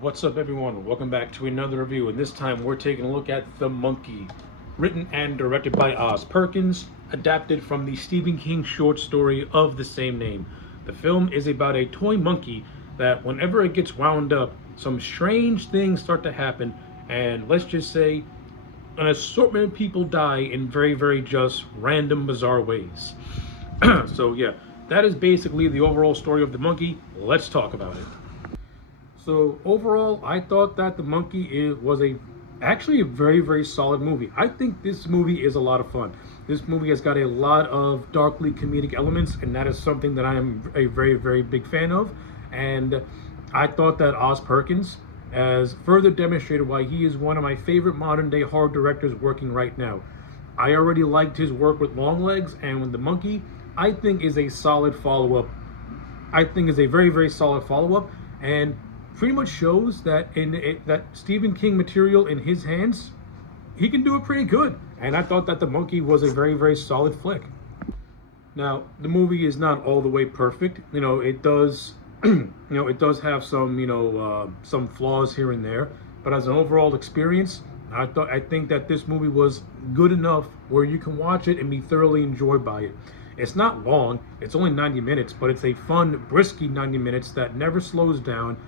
What's up, everyone? Welcome back to another review, and this time we're taking a look at The Monkey, written and directed by Oz Perkins, adapted from the Stephen King short story of the same name. The film is about a toy monkey that, whenever it gets wound up, some strange things start to happen, and let's just say, an assortment of people die in very, very just random, bizarre ways. So, yeah, that is basically the overall story of The Monkey. Let's talk about it. So overall, I thought that The Monkey was actually a very, very solid movie. I think this movie is a lot of fun. This movie has got a lot of darkly comedic elements, and that is something that I am a very, very big fan of. And I thought that Oz Perkins has further demonstrated why he is one of my favorite modern day horror directors working right now. I already liked his work with Longlegs, and with The Monkey, I think is a solid follow up. I think is a very, very solid follow up, and pretty much shows that that Stephen King material in his hands, he can do it pretty good. And I thought that The Monkey was a very, very solid flick. Now, the movie is not all the way perfect. It does, it does have some, some flaws here and there. But as an overall experience, I think that this movie was good enough where you can watch it and be thoroughly enjoyed by it. It's not long. It's only 90 minutes, but it's a fun, brisky 90 minutes that never slows down.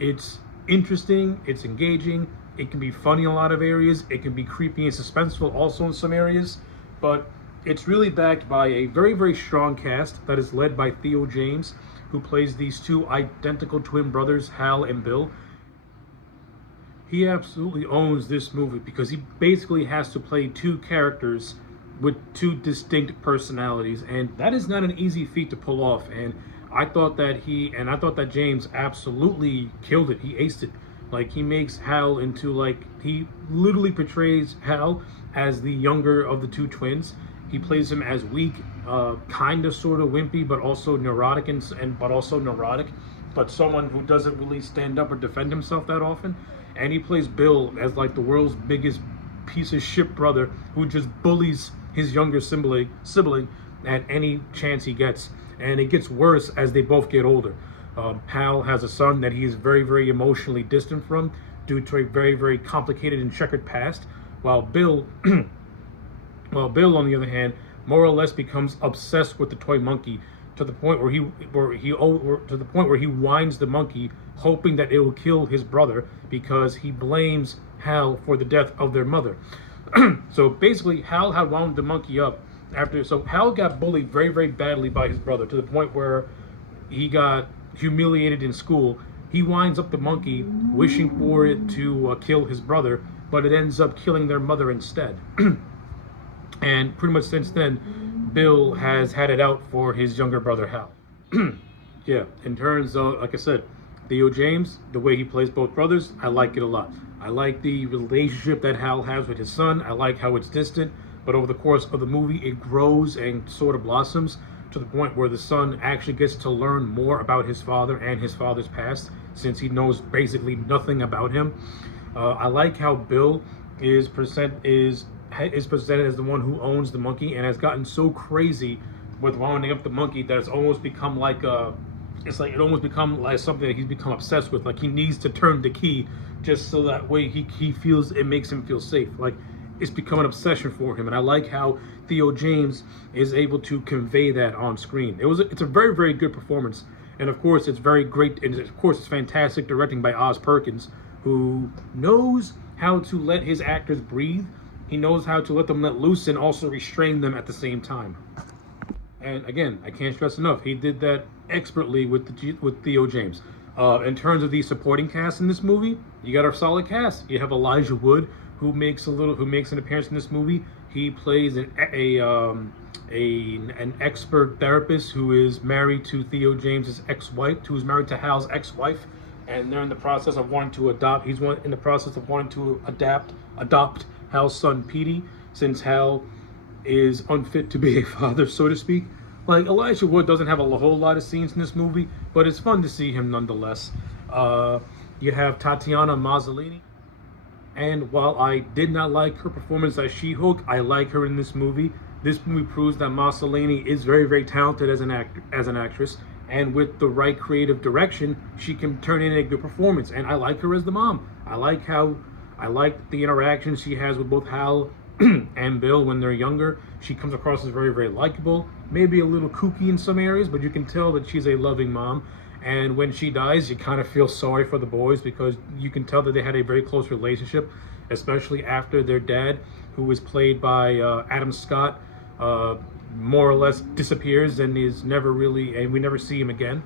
It's interesting, it's engaging, it can be funny in a lot of areas, it can be creepy and suspenseful also in some areas, but it's really backed by a very, very strong cast that is led by Theo James, who plays these two identical twin brothers, Hal and Bill. He absolutely owns this movie because he basically has to play two characters with two distinct personalities, and that is not an easy feat to pull off. And I thought that James absolutely killed it. He aced it. Like, he makes Hal into, he literally portrays Hal as the younger of the two twins. He plays him as weak, kind of sort of wimpy, but also neurotic but someone who doesn't really stand up or defend himself that often. And he plays Bill as like the world's biggest piece of shit brother who just bullies his younger sibling at any chance he gets. And it gets worse as they both get older. Hal has a son that he is very, very emotionally distant from due to a very, very complicated and checkered past, while Bill, on the other hand, more or less becomes obsessed with the toy monkey to the point where he winds the monkey, hoping that it will kill his brother because he blames Hal for the death of their mother. So basically, Hal had wound the monkey up. So Hal got bullied very, very badly by his brother to the point where he got humiliated in school. He winds up the monkey, wishing for it to kill his brother, but it ends up killing their mother instead. And pretty much since then, Bill has had it out for his younger brother Hal. Yeah, in terms of, like I said, Theo James, the way he plays both brothers, I like it a lot. I like the relationship that Hal has with his son. I like how it's distant. But over the course of the movie, it grows and sort of blossoms to the point where the son actually gets to learn more about his father and his father's past, since he knows basically nothing about him. I like how Bill is presented as the one who owns the monkey and has gotten so crazy with rounding up the monkey that it's almost become like something that he's become obsessed with. Like, he needs to turn the key just so that way he feels it makes him feel safe. Like, it's become an obsession for him, and I like how Theo James is able to convey that on screen. It's a very, very good performance, and of course it's very great, and of course it's fantastic directing by Oz Perkins, who knows how to let his actors breathe. He knows how to let them let loose and also restrain them at the same time. And again, I can't stress enough, he did that expertly with Theo James. In terms of the supporting cast in this movie, you got a solid cast. You have Elijah Wood, who makes an appearance in this movie. He plays an expert therapist who is married to Theo James's ex-wife, who is married to Hal's ex-wife, and they're in the process of wanting to adopt. He's in the process of wanting to adopt Hal's son Petey, since Hal is unfit to be a father, so to speak. Like, Elijah Wood doesn't have a whole lot of scenes in this movie, but it's fun to see him nonetheless. You have Tatiana Maslany. And while I did not like her performance as She-Hulk, I like her in this movie. This movie proves that Maslany is very, very talented as an actress, and with the right creative direction, she can turn in a good performance. And I like her as the mom. I like the interactions she has with both Hal and Bill when they're younger. She comes across as very, very likable, maybe a little kooky in some areas, but you can tell that she's a loving mom. And when she dies, you kind of feel sorry for the boys because you can tell that they had a very close relationship, especially after their dad, who was played by Adam Scott, more or less disappears and is never really, and we never see him again.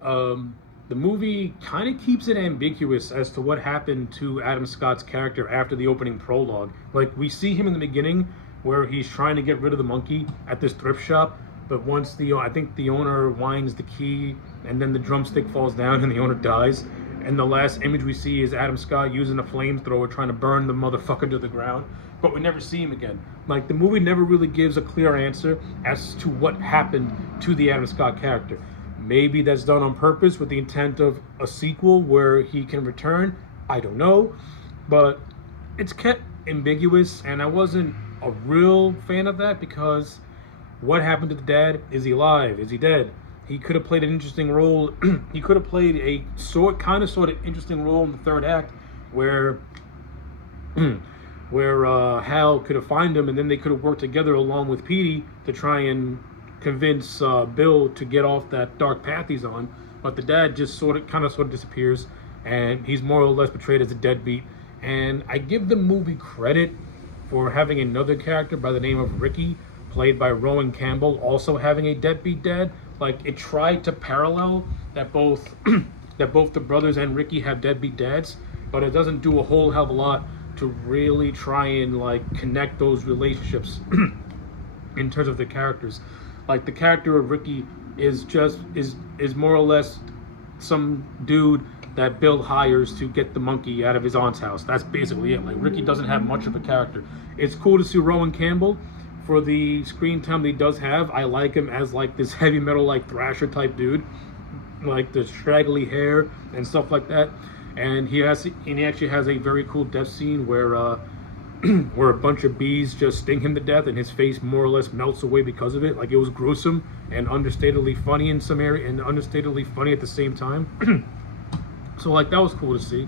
The movie kind of keeps it ambiguous as to what happened to Adam Scott's character after the opening prologue. Like, we see him in the beginning where he's trying to get rid of the monkey at this thrift shop, but once I think the owner winds the key and then the drumstick falls down and the owner dies. And the last image we see is Adam Scott using a flamethrower trying to burn the motherfucker to the ground, but we never see him again. Like, the movie never really gives a clear answer as to what happened to the Adam Scott character. Maybe that's done on purpose with the intent of a sequel where he can return. I don't know. But it's kept ambiguous, and I wasn't a real fan of that because what happened to the dad? Is he alive? Is he dead? He could have played an interesting role. He could have played a sort of interesting role in the third act where Hal could have found him, and then they could have worked together along with Petey to try and convince Bill to get off that dark path he's on. But the dad just sort of disappears, and he's more or less portrayed as a deadbeat. And I give the movie credit for having another character by the name of Ricky, played by Rowan Campbell, also having a deadbeat dad. Like, it tried to parallel that both the brothers and Ricky have deadbeat dads, but it doesn't do a whole hell of a lot to really try and like connect those relationships in terms of the characters. Like, the character of Ricky is more or less some dude that Bill hires to get the monkey out of his aunt's house. That's basically it. Like, Ricky doesn't have much of a character. It's cool to see Rowan Campbell for the screen time that he does have. I like him as like this heavy metal like thrasher type dude, like the straggly hair and stuff like that. And he actually has a very cool death scene where where a bunch of bees just sting him to death and his face more or less melts away because of it. Like, it was gruesome and understatedly funny in some area, and understatedly funny at the same time. So like, that was cool to see.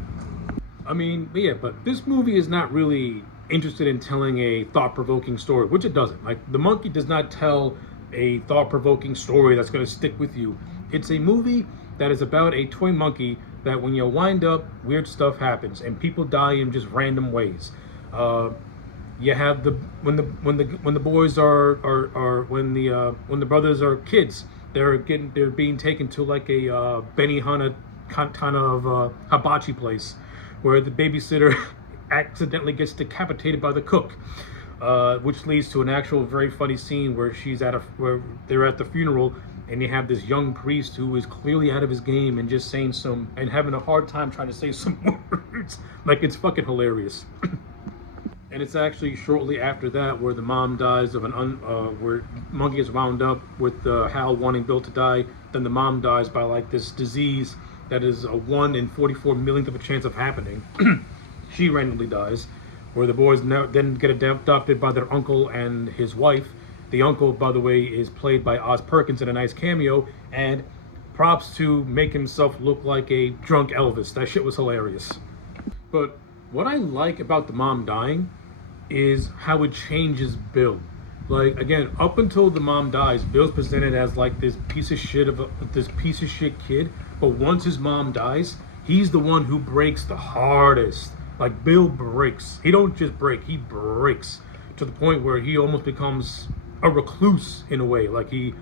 I mean, yeah, but this movie is not really interested in telling a thought-provoking story, which it doesn't. Like, The Monkey does not tell a thought-provoking story that's going to stick with you. It's a movie that is about a toy monkey that when you wind up, weird stuff happens and people die in just random ways. You have when the boys when the brothers are kids, they're being taken to like a Benihana kind of hibachi place where the babysitter accidentally gets decapitated by the cook, which leads to an actual very funny scene where where they're at the funeral and you have this young priest who is clearly out of his game and just saying and having a hard time trying to say some words. Like, it's fucking hilarious. And it's actually shortly after that where the mom dies of where Monkey is wound up with Hal wanting Bill to die. Then the mom dies by like this disease that is a 1 in 44 millionth of a chance of happening. She randomly dies, where the boys then get adopted by their uncle and his wife. The uncle, by the way, is played by Oz Perkins in a nice cameo, and props to make himself look like a drunk Elvis. That shit was hilarious. But what I like about the mom dying is how it changes Bill. Like, again, up until the mom dies, Bill's presented as like this piece of shit kid. But once his mom dies, he's the one who breaks the hardest. Like, Bill breaks. He don't just break, he breaks to the point where he almost becomes a recluse in a way. Like, he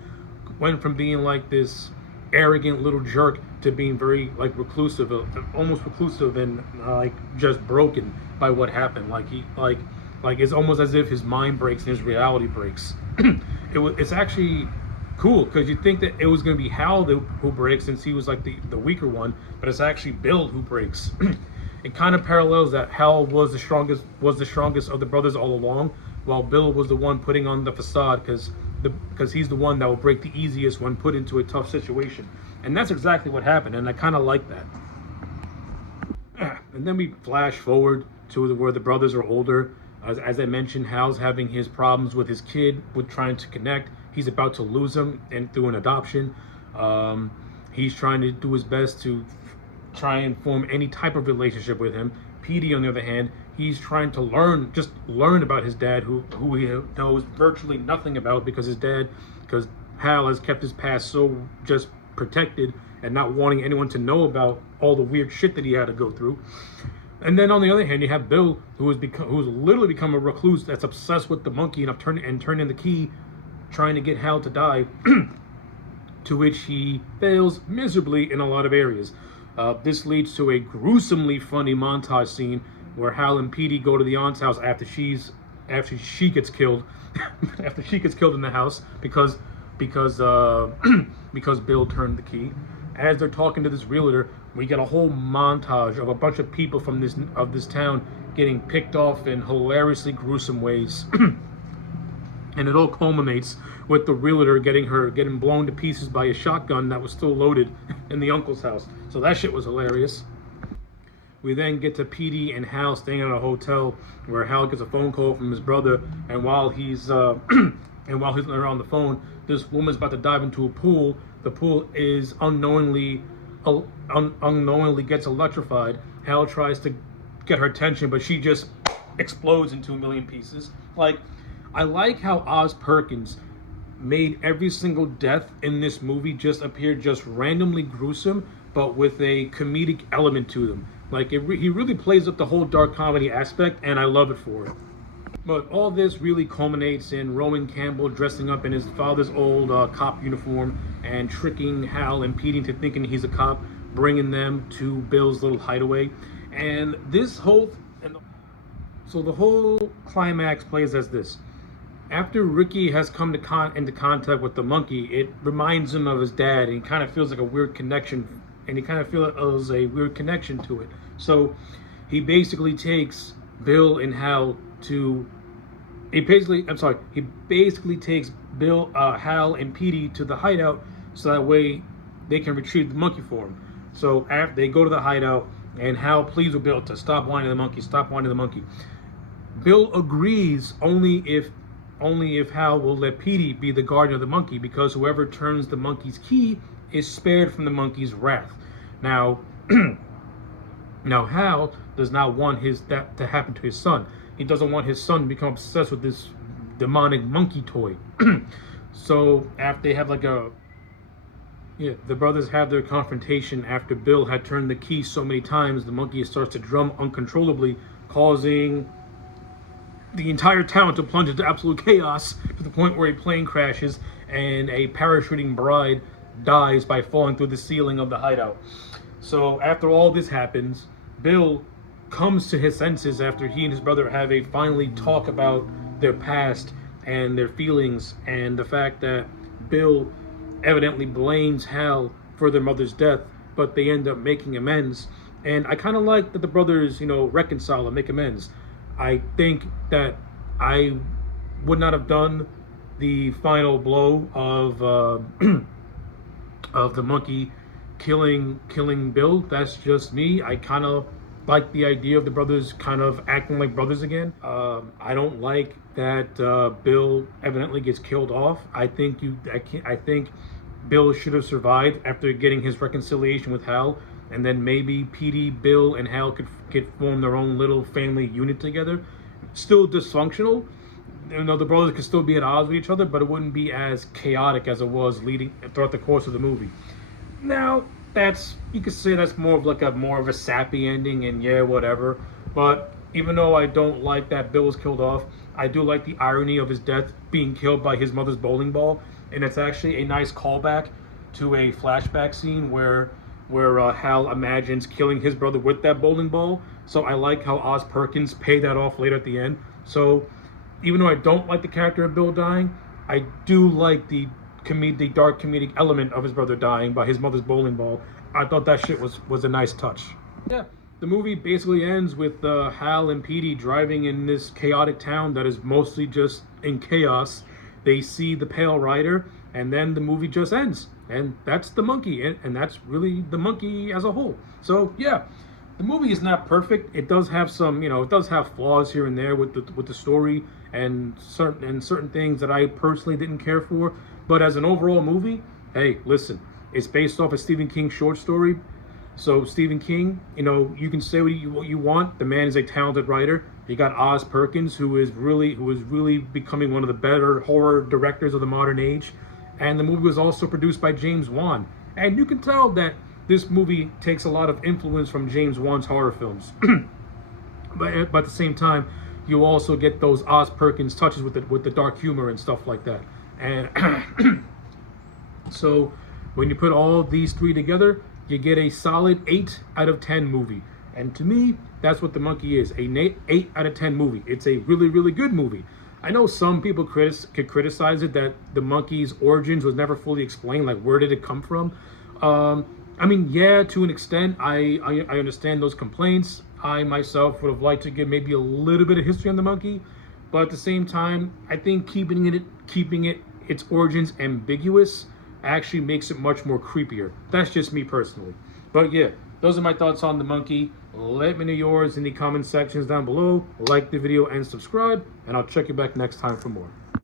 went from being like this arrogant little jerk to being very like reclusive, almost reclusive, and like just broken by what happened. Like it's almost as if his mind breaks and his reality breaks. It's actually cool because you think that it was going to be Hal who breaks since he was like the weaker one, but it's actually Bill who breaks. It kind of parallels that Hal was the strongest of the brothers all along, while Bill was the one putting on the facade because he's the one that will break the easiest when put into a tough situation. And that's exactly what happened, and I kind of like that. And then we flash forward to where the brothers are older. As I mentioned, Hal's having his problems with his kid, with trying to connect. he's about to lose him and through an adoption. He's trying to do his best to try and form any type of relationship with him. Petey, on the other hand, he's trying to learn about his dad, who he knows virtually nothing about, because Hal has kept his past so just protected and not wanting anyone to know about all the weird shit that he had to go through. And then on the other hand, you have Bill, who's literally become a recluse that's obsessed with the monkey and turning the key, trying to get Hal to die, to which he fails miserably in a lot of areas. This leads to a gruesomely funny montage scene where Hal and Petey go to the aunt's house after she gets killed, after she gets killed in the house because Bill turned the key. As they're talking to this realtor, we get a whole montage of a bunch of people from this town getting picked off in hilariously gruesome ways. And it all culminates with the realtor getting blown to pieces by a shotgun that was still loaded in the uncle's house. So that shit was hilarious. We then get to Petey and Hal staying at a hotel, where Hal gets a phone call from his brother, and while he's on the phone, this woman's about to dive into a pool. The pool is unknowingly gets electrified. Hal tries to get her attention, but she just explodes into a million pieces. I like how Oz Perkins made every single death in this movie just appear just randomly gruesome, but with a comedic element to them. He really plays up the whole dark comedy aspect, and I love it for it. But all this really culminates in Rowan Campbell dressing up in his father's old cop uniform and tricking Hal and Petey into thinking he's a cop, bringing them to Bill's little hideaway. And so the whole climax plays as this. After Ricky has come into contact with the monkey, it reminds him of his dad, and he kind of feels like a weird connection, to it. So he basically takes Bill and Hal he basically takes Bill, Hal, and Petey to the hideout, so that way they can retrieve the monkey for him. So after they go to the hideout, and Hal pleads with Bill to stop whining the monkey. Bill agrees only if Hal will let Petey be the guardian of the monkey, because whoever turns the monkey's key is spared from the monkey's wrath. Now Hal does not want that to happen to his son. He doesn't want his son to become obsessed with this demonic monkey toy. So after they have the brothers have their confrontation after Bill had turned the key so many times, the monkey starts to drum uncontrollably, causing the entire town to plunge into absolute chaos, to the point where a plane crashes and a parachuting bride dies by falling through the ceiling of the hideout. So after all this happens, Bill comes to his senses after he and his brother have a finally talk about their past and their feelings, and the fact that Bill evidently blames Hal for their mother's death, but they end up making amends. And I kind of like that the brothers, reconcile and make amends. I think that I would not have done the final blow of the monkey killing Bill. That's just me. I kind of like the idea of the brothers kind of acting like brothers again. I don't like that Bill evidently gets killed off. I think Bill should have survived after getting his reconciliation with Hal, and then maybe Petey, Bill, and Hal could form their own little family unit together. Still dysfunctional. The brothers could still be at odds with each other, but it wouldn't be as chaotic as it was throughout the course of the movie. Now, you could say that's more of a sappy ending, and yeah, whatever. But even though I don't like that Bill was killed off, I do like the irony of his death being killed by his mother's bowling ball, and it's actually a nice callback to a flashback scene where Hal imagines killing his brother with that bowling ball. So I like how Oz Perkins paid that off later at the end. So even though I don't like the character of Bill dying, I do like the dark comedic element of his brother dying by his mother's bowling ball. I thought that shit was a nice touch. Yeah, the movie basically ends with Hal and Petey driving in this chaotic town that is mostly just in chaos. They see the Pale Rider, and then the movie just ends. And that's the monkey, and that's really the monkey as a whole. So yeah, The movie is not perfect. It does have some, it does have flaws here and there with the story and certain things that I personally didn't care for. But as an overall movie, hey, listen, it's based off a Stephen King short story. So Stephen King, you can say what you want. The man is a talented writer. You got Oz Perkins, who is really becoming one of the better horror directors of the modern age. And the movie was also produced by James Wan. And you can tell that this movie takes a lot of influence from James Wan's horror films. but at the same time, you also get those Oz Perkins touches with the dark humor and stuff like that. And so when you put all these three together, you get a solid 8 out of 10 movie. And to me, that's what The Monkey is, a 8 out of 10 movie. It's a really, really good movie. I know some people could criticize it that the monkey's origins was never fully explained, like where did it come from? I mean, yeah, to an extent, I understand those complaints. I myself would have liked to get maybe a little bit of history on the monkey, but at the same time, I think keeping its origins ambiguous actually makes it much more creepier. That's just me personally. But yeah, those are my thoughts on the monkey. Let me know yours in the comment sections down below. Like the video and subscribe, and I'll check you back next time for more.